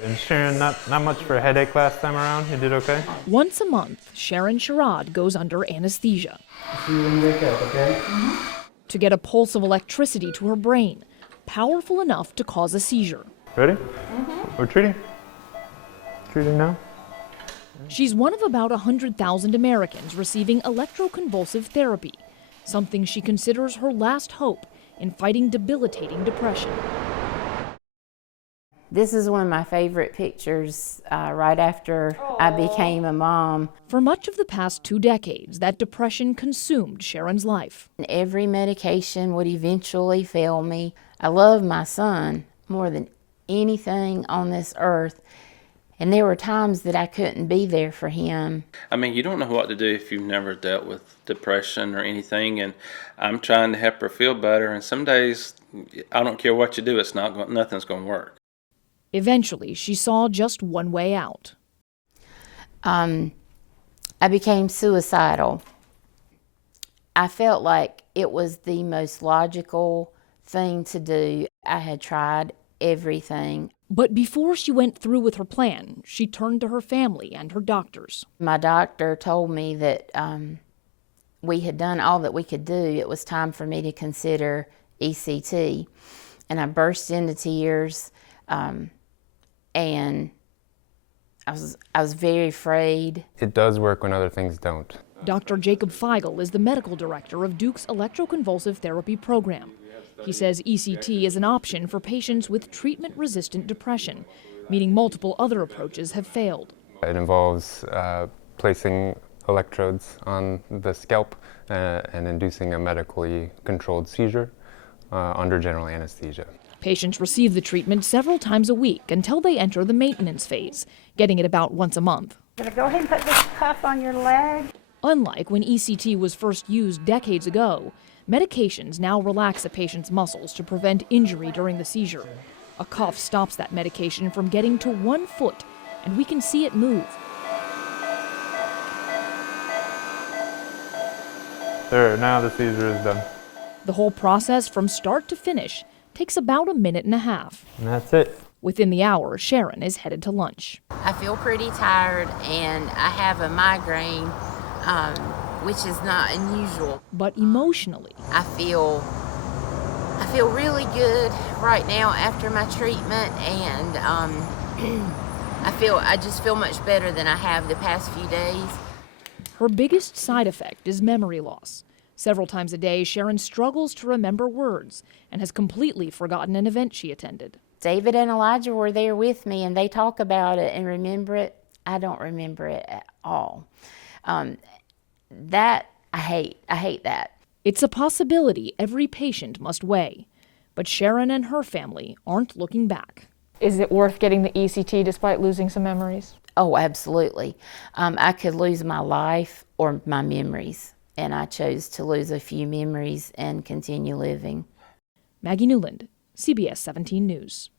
And Sharon, not much for a headache last time around. You did okay? Once a month, Sharon Sherrod goes under anesthesia. See you when you wake up, okay? To get a pulse of electricity to her brain, powerful enough to cause a seizure. Ready? We're treating. Treating now. She's one of about 100,000 Americans receiving electroconvulsive therapy, something she considers her last hope in fighting debilitating depression. This is one of my favorite pictures right after I became a mom. For much of the past 2 decades, that depression consumed Sharon's life. Every medication would eventually fail me. I love my son more than anything on this earth, and there were times that I couldn't be there for him. I mean, you don't know what to do if you've never dealt with depression or anything, and I'm trying to help her feel better, and some days, I don't care what you do, nothing's going to work. Eventually, she saw just one way out. I became suicidal. I felt like it was the most logical thing to do. I had tried everything. But before she went through with her plan, she turned to her family and her doctors. My doctor told me that we had done all that we could do. It was time for me to consider ECT. And I burst into tears. And I was very afraid. It does work when other things don't. Dr. Jacob Feigl is the medical director of Duke's electroconvulsive therapy program. He says ECT is an option for patients with treatment-resistant depression, meaning multiple other approaches have failed. It involves placing electrodes on the scalp and inducing a medically controlled seizure under general anesthesia. Patients receive the treatment several times a week until they enter the maintenance phase, getting it about once a month. I'm gonna go ahead and put this cuff on your leg. Unlike when ECT was first used decades ago, medications now relax a patient's muscles to prevent injury during the seizure. A cuff stops that medication from getting to 1 foot, and we can see it move. There, now the seizure is done. The whole process from start to finish takes about a minute and a half. And that's it. Within the hour, Sharon is headed to lunch. I feel pretty tired and I have a migraine, which is not unusual. But emotionally, I feel really good right now after my treatment, and I just feel much better than I have the past few days. her biggest side effect is memory loss. Several times a day, Sharon struggles to remember words and has completely forgotten an event she attended. David and Elijah were there with me, and they talk about it and remember it. I don't remember it at all. That I hate. I hate that. It's a possibility every patient must weigh, but Sharon and her family aren't looking back. Is it worth getting the ECT despite losing some memories? Oh, absolutely. I could lose my life or my memories, and I chose to lose a few memories and continue living. Maggie Newland, CBS 17 News.